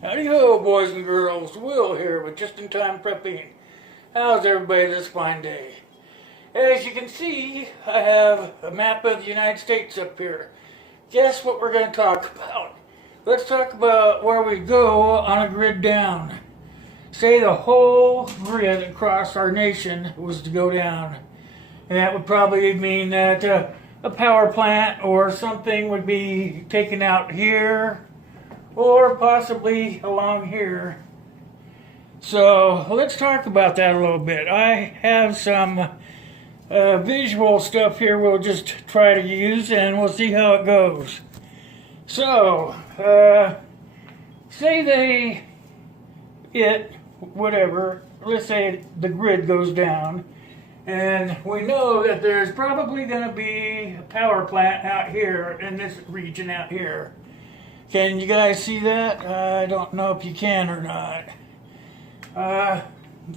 Howdy ho, boys and girls. Will here with Just-in-Time Prepping. How's everybody this fine day? As you can see, I have a map of the United States up here. Guess what we're going to talk about? Let's talk about where we go on a grid down. Say the whole grid across our nation was to go down. And that would probably mean that a power plant or something would be taken out here, or possibly along here. So let's talk about that a little bit. I have some visual stuff here we'll just try to use, and we'll see how it goes. So, say let's say the grid goes down, and we know that there's probably going to be a power plant out here in this region out here. Can you guys see that? I don't know if you can or not.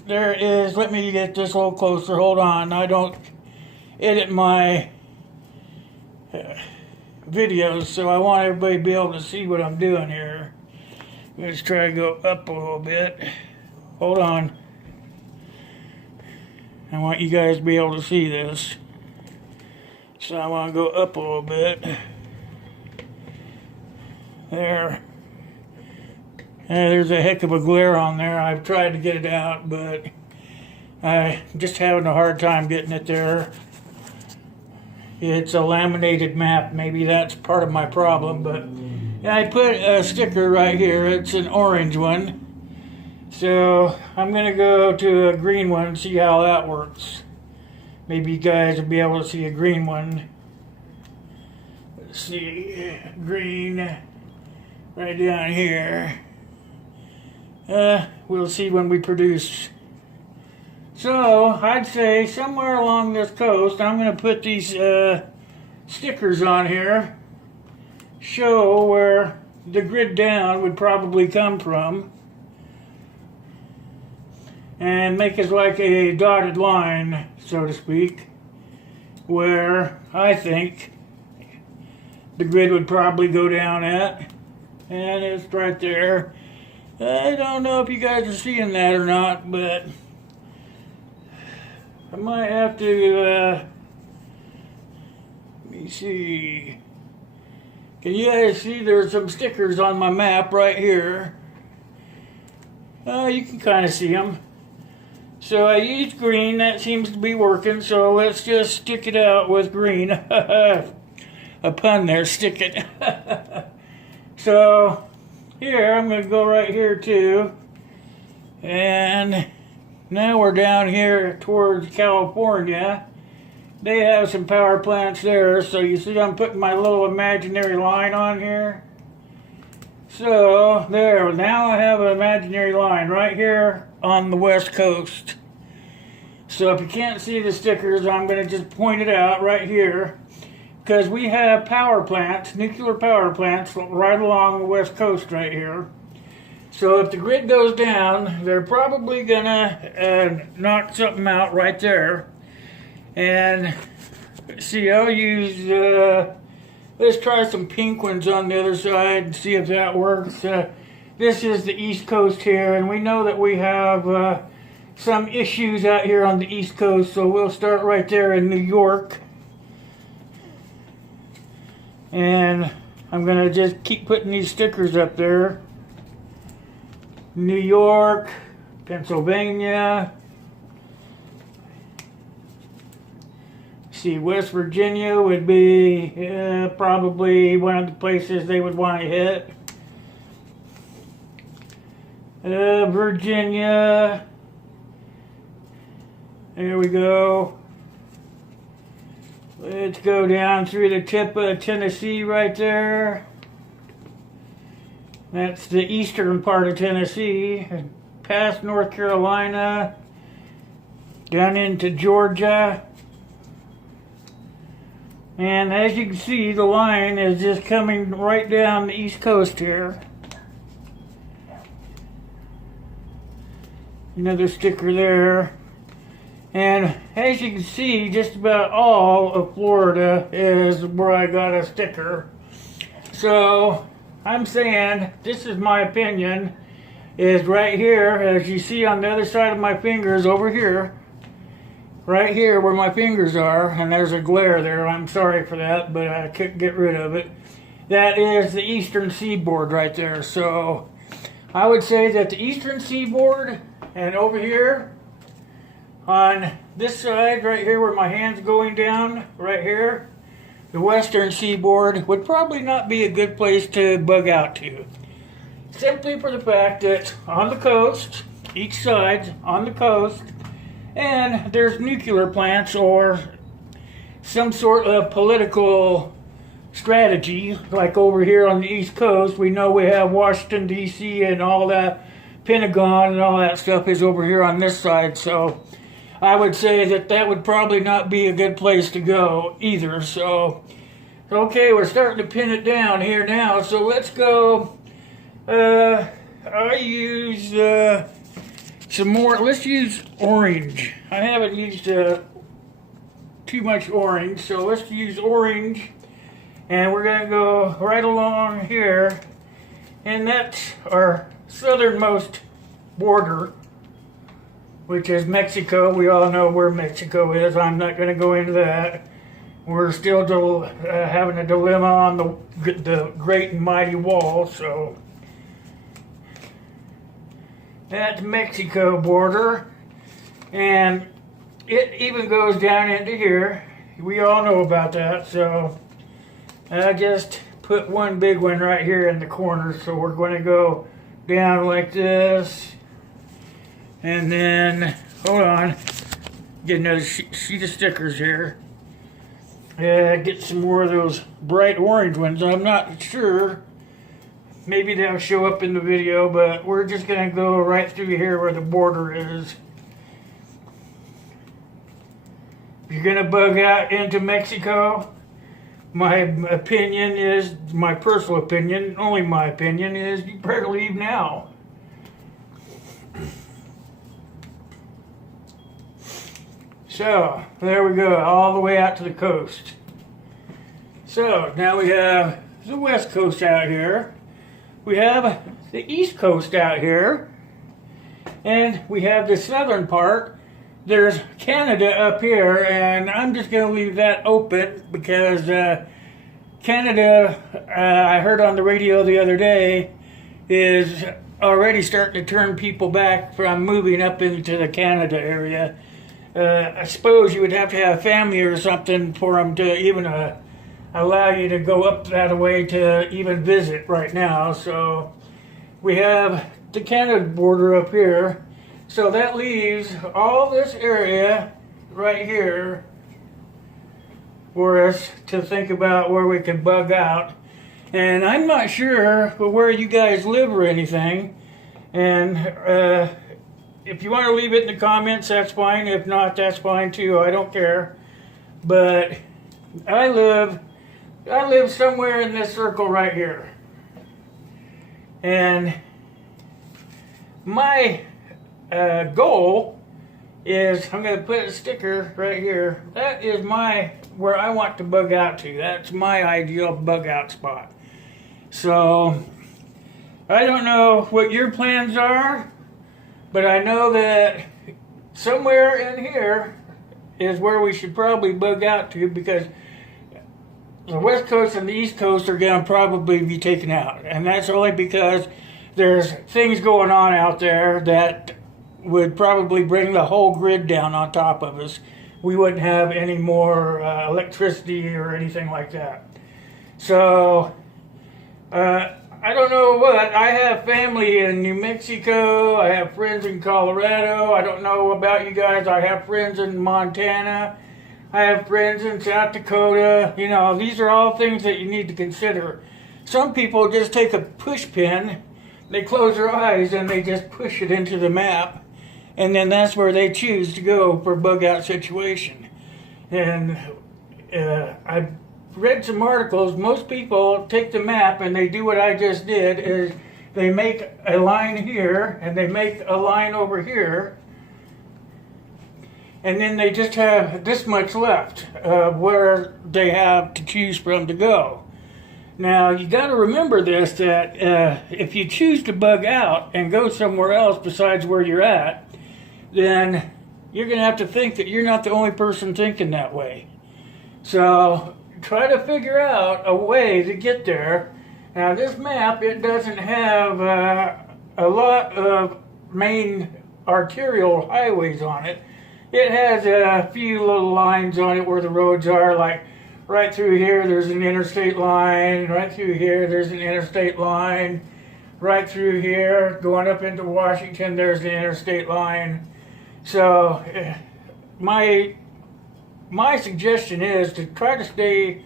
There is, let me get this a little closer, hold on. I don't edit my videos, so I want everybody to be able to see what I'm doing here. Let's try to go up a little bit. Hold on. I want you guys to be able to see this. So I want to go up a little bit. There. There's a heck of a glare on there. I've tried to get it out, but I'm just having a hard time getting it there. It's a laminated map. Maybe that's part of my problem, but yeah, I put a sticker right here. It's an orange one. So I'm going to go to a green one and see how that works. Maybe you guys will be able to see a green one. Let's see. Green. Right down here. We'll see when we produce. So, I'd say somewhere along this coast, I'm going to put these stickers on here. Show where the grid down would probably come from. And make it like a dotted line, so to speak, where I think the grid would probably go down at. And it's right there. I don't know if you guys are seeing that or not, but I might have to, let me see. Can you guys see there's some stickers on my map right here? You can kind of see them. So I used green, that seems to be working, so let's just stick it out with green. A pun there, stick it. So, here, I'm going to go right here too. And now we're down here towards California. They have some power plants there, so you see I'm putting my little imaginary line on here. So, there, now I have an imaginary line right here on the west coast. So if you can't see the stickers, I'm going to just point it out right here. Because we have power plants, nuclear power plants, right along the west coast right here. So if the grid goes down, they're probably going to knock something out right there. And see, I'll use, let's try some pink ones on the other side and see if that works. This is the East Coast here, and we know that we have some issues out here on the East Coast, so we'll start right there in New York. And I'm going to just keep putting these stickers up there. New York, Pennsylvania. See, West Virginia would be probably one of the places they would want to hit. Virginia. There we go. Let's go down through the tip of Tennessee right there. That's the eastern part of Tennessee. Past North Carolina. Down into Georgia. And as you can see, the line is just coming right down the East Coast here. Another sticker there. And as you can see, just about all of Florida is where I got a sticker. So I'm saying, this is my opinion, is right here, as you see on the other side of my fingers over here, right here where my fingers are, and there's a glare there, I'm sorry for that, but I couldn't get rid of it. That is the eastern seaboard right there. So I would say that the eastern seaboard, and over here on this side right here where my hand's going down right here, the western seaboard would probably not be a good place to bug out to. Simply for the fact that on the coast, each side's on the coast, and there's nuclear plants or some sort of political strategy, like over here on the East Coast. We know we have Washington, D.C. and all that, Pentagon and all that stuff is over here on this side. So I would say that that would probably not be a good place to go either. So, okay, we're starting to pin it down here now. So let's go. I use some more. Let's use orange. I haven't used too much orange, so let's use orange. And we're going to go right along here. And that's our southernmost border, which is Mexico. We all know where Mexico is. I'm not going to go into that. We're still having a dilemma on the Great and Mighty Wall, so that's Mexico border. And it even goes down into here. We all know about that, so I just put one big one right here in the corner. So we're going to go down like this. And then, hold on, get another sheet of stickers here. Get some more of those bright orange ones. I'm not sure. Maybe they'll show up in the video, but we're just going to go right through here where the border is. If you're going to bug out into Mexico, my opinion is, my personal opinion, only my opinion, is you better leave now. So, there we go, all the way out to the coast. So, now we have the west coast out here. We have the east coast out here. And we have the southern part. There's Canada up here, and I'm just going to leave that open because Canada, I heard on the radio the other day, is already starting to turn people back from moving up into the Canada area. I suppose you would have to have family or something for them to even allow you to go up that way to even visit right now. So we have the Canada border up here. So that leaves all this area right here for us to think about where we can bug out. And I'm not sure where you guys live or anything. And if you want to leave it in the comments, that's fine. If not, that's fine too. I don't care. But I live somewhere in this circle right here. And my goal is, I'm going to put a sticker right here. That is where I want to bug out to. That's my ideal bug out spot. So I don't know what your plans are, but I know that somewhere in here is where we should probably bug out to, because the west coast and the east coast are going to probably be taken out. And that's only because there's things going on out there that would probably bring the whole grid down on top of us. We wouldn't have any more electricity or anything like that. So, I don't know what. I have family in New Mexico. I have friends in Colorado. I don't know about you guys. I have friends in Montana. I have friends in South Dakota. You know, these are all things that you need to consider. Some people just take a push pin, they close their eyes, and they just push it into the map. And then that's where they choose to go for a bug out situation. And I've read some articles. Most people take the map and they do what I just did, is they make a line here and they make a line over here, and then they just have this much left where they have to choose from to go. Now, you got to remember this, that if you choose to bug out and go somewhere else besides where you're at, then you're going to have to think that you're not the only person thinking that way. So try to figure out a way to get there. Now, this map, it doesn't have a lot of main arterial highways on it. It has a few little lines on it where the roads are, like right through here there's an interstate line, right through here there's an interstate line, right through here going up into Washington there's an interstate line. So my suggestion is to try to stay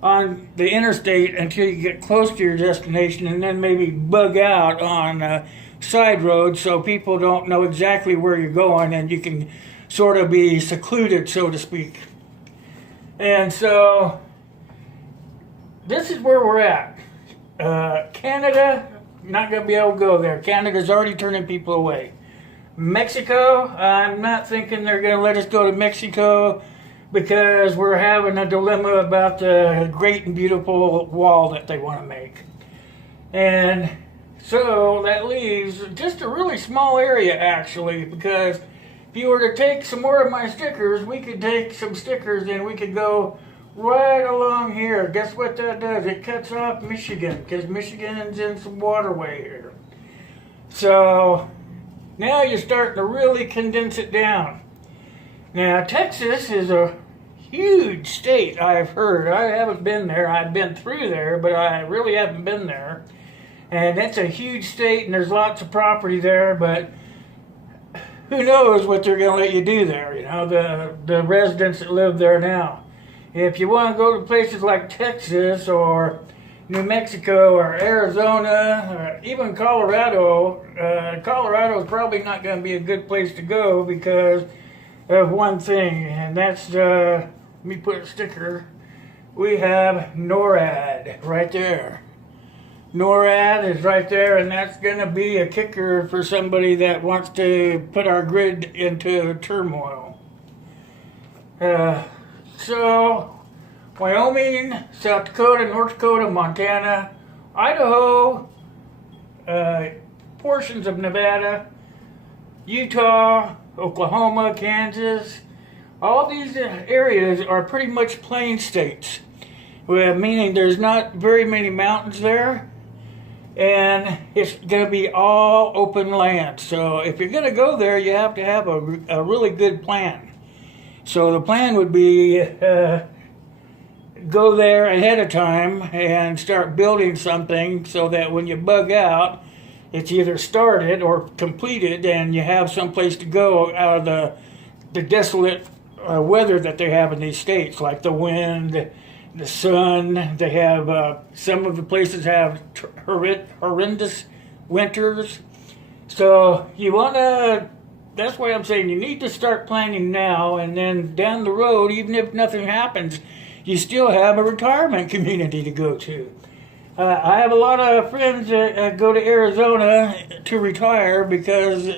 on the interstate until you get close to your destination, and then maybe bug out on side roads so people don't know exactly where you're going, and you can sort of be secluded, so to speak. And so this is where we're at. Canada, not going to be able to go there. Canada's already turning people away. Mexico, I'm not thinking they're going to let us go to Mexico, because we're having a dilemma about the great and beautiful wall that they want to make. And so that leaves just a really small area, actually, because if you were to take some more of my stickers, we could take some stickers and we could go right along here. Guess what that does? It cuts off Michigan, because Michigan's in some waterway here. So now you're starting to really condense it down. Now, Texas is a huge state, I've heard. I haven't been there. I've been through there, but I really haven't been there. And it's a huge state, and there's lots of property there, but who knows what they're going to let you do there, you know, the residents that live there now. If you want to go to places like Texas or New Mexico or Arizona or even Colorado, Colorado is probably not going to be a good place to go because of one thing, and that's, let me put a sticker, we have NORAD right there. NORAD is right there, and that's going to be a kicker for somebody that wants to put our grid into turmoil. So, Wyoming, South Dakota, North Dakota, Montana, Idaho, portions of Nevada, Utah, Oklahoma, Kansas, all these areas are pretty much plain states, meaning there's not very many mountains there, and it's going to be all open land. So if you're going to go there, you have to have a really good plan. So the plan would be go there ahead of time and start building something so that when you bug out, it's either started or completed, and you have someplace to go out of the desolate weather that they have in these states, like the wind, the sun. They have some of the places have horrendous winters. So you want to, that's why I'm saying you need to start planning now, and then down the road, even if nothing happens, you still have a retirement community to go to. I have a lot of friends that go to Arizona to retire because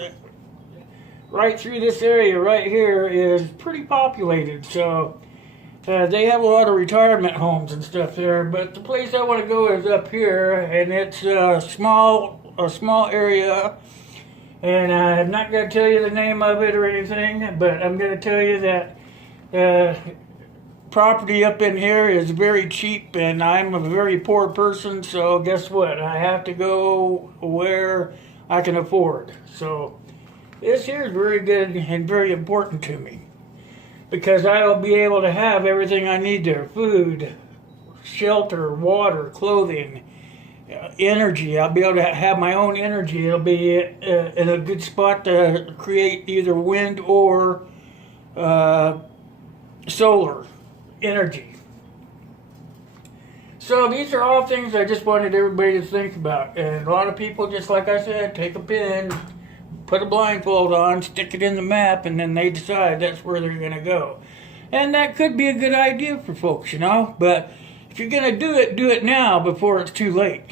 right through this area right here is pretty populated. So they have a lot of retirement homes and stuff there. But the place I want to go is up here, and it's a small area. And I'm not going to tell you the name of it or anything, but I'm going to tell you that property up in here is very cheap, and I'm a very poor person, so guess what? I have to go where I can afford. So this here is very good and very important to me, because I'll be able to have everything I need there: food, shelter, water, clothing, energy. I'll be able to have my own energy. It'll be in a good spot to create either wind or solar energy. So these are all things I just wanted everybody to think about. And a lot of people, just like I said, take a pen, put a blindfold on, stick it in the map, and then they decide that's where they're going to go. And that could be a good idea for folks, you know. But if you're going to do it now before it's too late.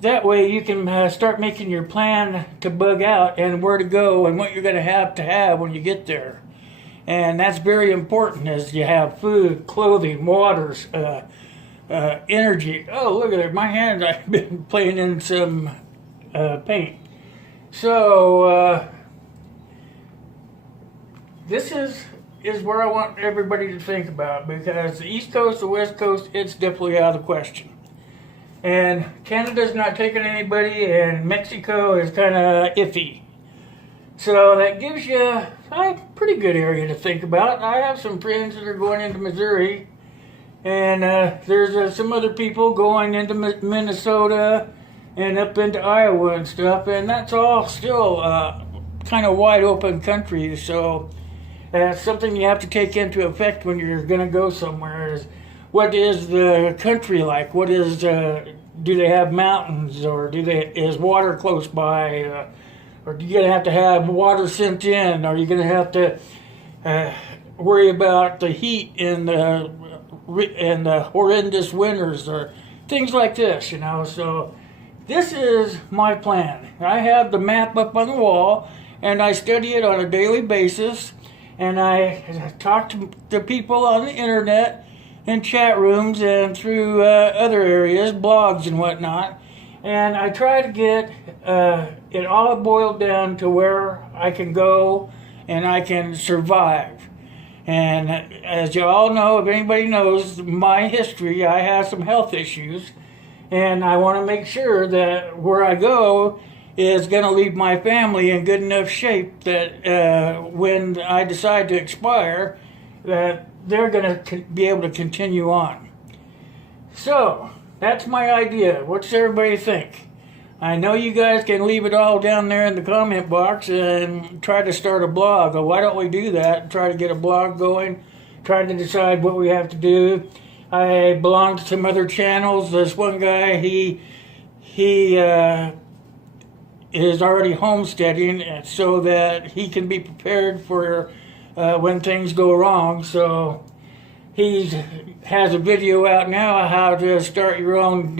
That way you can start making your plan to bug out and where to go and what you're going to have when you get there. And that's very important, as you have food, clothing, waters, energy. Oh, look at it. My hand, I've been playing in some paint. So, this is where I want everybody to think about, because the East Coast, the West Coast, it's definitely out of the question. And Canada's not taking anybody, and Mexico is kind of iffy. So that gives you a pretty good area to think about. I have some friends that are going into Missouri, and there's some other people going into Minnesota and up into Iowa and stuff, and that's all still kind of wide open country. So that's something you have to take into effect when you're going to go somewhere. Is what is the country like? What is do they have mountains, or is water close by? Or do you have to have water sent in? Are you going to have to worry about the heat and the horrendous winters, or things like this, you know? So this is my plan. I have the map up on the wall, and I study it on a daily basis, and I talk to people on the internet, in chat rooms, and through other areas, blogs and whatnot. And I try to get it all boiled down to where I can go and I can survive. And as you all know, if anybody knows my history, I have some health issues. And I want to make sure that where I go is going to leave my family in good enough shape that when I decide to expire, that they're going to be able to continue on. So that's my idea. What's everybody think? I know you guys can leave it all down there in the comment box and try to start a blog. Well, why don't we do that? Try to get a blog going, trying to decide what we have to do. I belong to some other channels. This one guy, he is already homesteading so that he can be prepared for when things go wrong. So he has a video out now how to start your own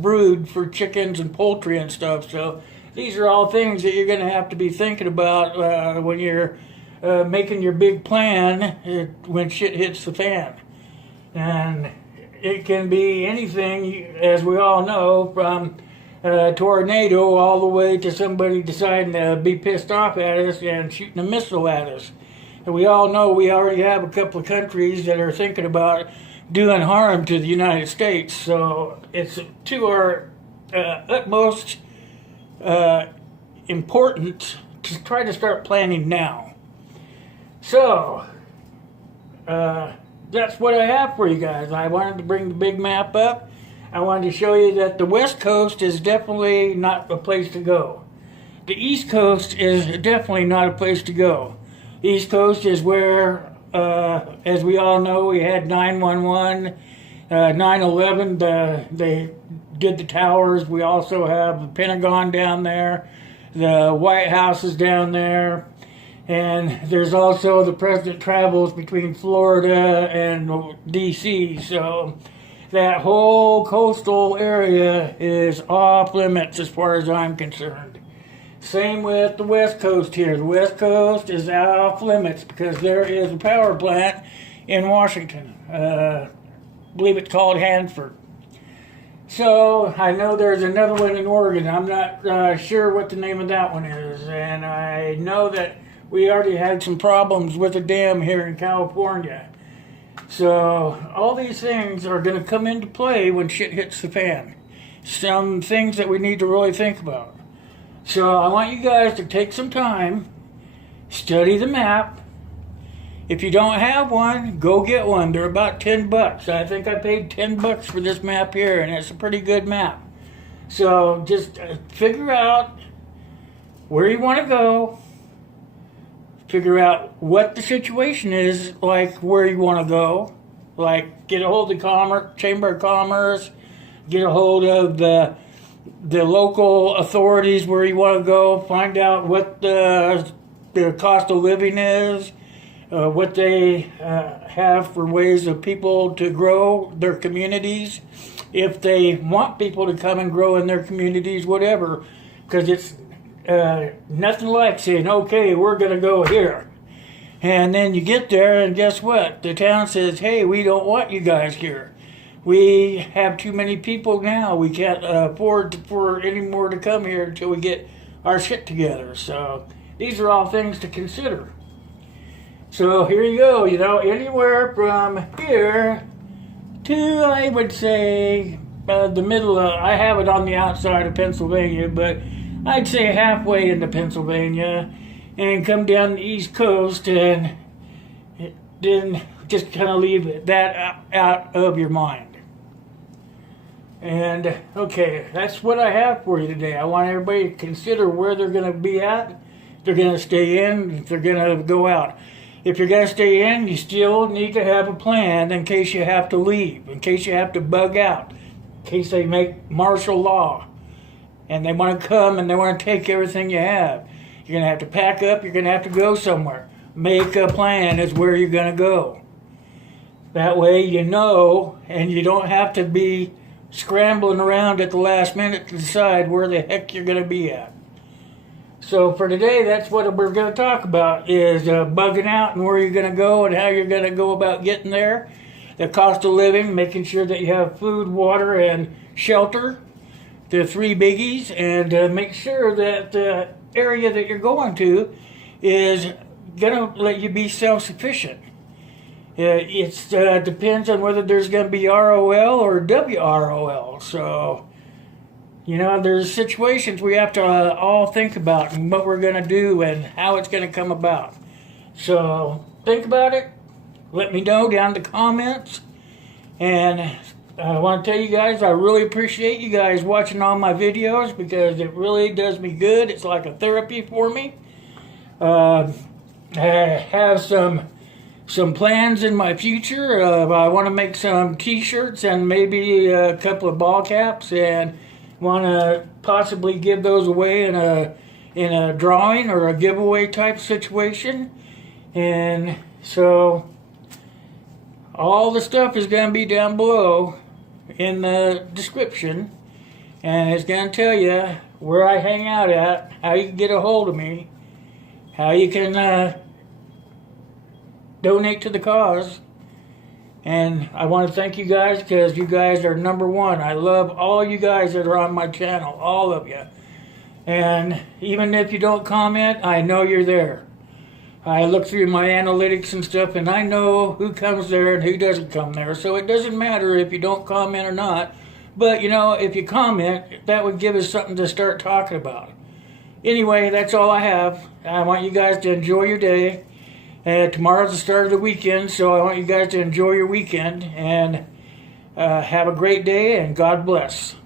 brood for chickens and poultry and stuff. So these are all things that you're going to have to be thinking about when you're making your big plan when shit hits the fan. And it can be anything, as we all know, from a tornado all the way to somebody deciding to be pissed off at us and shooting a missile at us. And we all know we already have a couple of countries that are thinking about doing harm to the United States. So it's to our utmost important to try to start planning now. So that's what I have for you guys. I wanted to bring the big map up. I wanted to show you that the West Coast is definitely not a place to go. The East Coast is definitely not a place to go. East Coast is where, as we all know, we had 911, 9/11, they did the towers. We also have the Pentagon down there. The White House is down there. And there's also the president travels between Florida and D.C. So that whole coastal area is off limits as far as I'm concerned. Same with the West Coast here. The West Coast is off limits because there is a power plant in Washington. I believe it's called Hanford. So I know there's another one in Oregon. I'm not sure what the name of that one is. And I know that we already had some problems with a dam here in California. So all these things are going to come into play when shit hits the fan. Some things that we need to really think about. So I want you guys to take some time, study the map. If you don't have one, go get one. They're about $10. I think I paid $10 for this map here, and it's a pretty good map. So just figure out where you want to go. Figure out what the situation is like where you want to go. Like get a hold of the Chamber of Commerce, get a hold of the local authorities where you want to go, find out what the cost of living is, what they have for ways of people to grow their communities, if they want people to come and grow in their communities, whatever, because it's nothing like saying, okay, we're going to go here. And then you get there and guess what? The town says, hey, we don't want you guys here. we have too many people now. We can't afford for any more to come here until we get our shit together. So these are all things to consider. So here you go, anywhere from here to, I would say, the middle of, I have it on the outside of Pennsylvania, but I'd say halfway into Pennsylvania, and come down the East Coast, and then just kind of leave that out of your mind. And okay, that's what I have for you today. I want everybody to consider where they're going to be at. If they're going to stay in, if they're going to go out. If you're going to stay in, you still need to have a plan in case you have to leave, in case you have to bug out, in case they make martial law and they want to come and they want to take everything you have. You're going to have to pack up, you're going to have to go somewhere. Make a plan as where you're going to go. That way you know, and you don't have to be scrambling around at the last minute to decide where the heck you're going to be at. So for today, that's what we're going to talk about, is bugging out and where you're going to go and how you're going to go about getting there. The cost of living, making sure that you have food, water, and shelter. The 3 biggies. And make sure that the area that you're going to is going to let you be self-sufficient. It depends on whether there's going to be ROL or WROL. So there's situations we have to all think about and what we're going to do and how it's going to come about. So think about it. Let me know down in the comments. And I want to tell you guys, I really appreciate you guys watching all my videos because it really does me good. It's like a therapy for me. I have some plans in my future. I want to make some t-shirts and maybe a couple of ball caps, and want to possibly give those away in a drawing or a giveaway type situation. And so all the stuff is going to be down below in the description, and it's going to tell you where I hang out at, how you can get a hold of me, how you can donate to the cause. And I want to thank you guys because you guys are number one. I love all you guys that are on my channel, all of you. And even if you don't comment, I know you're there. I look through my analytics and stuff, and I know who comes there and who doesn't come there. So it doesn't matter if you don't comment or not. But, if you comment, that would give us something to start talking about. Anyway, that's all I have. I want you guys to enjoy your day. Tomorrow's the start of the weekend, so I want you guys to enjoy your weekend and have a great day, and God bless.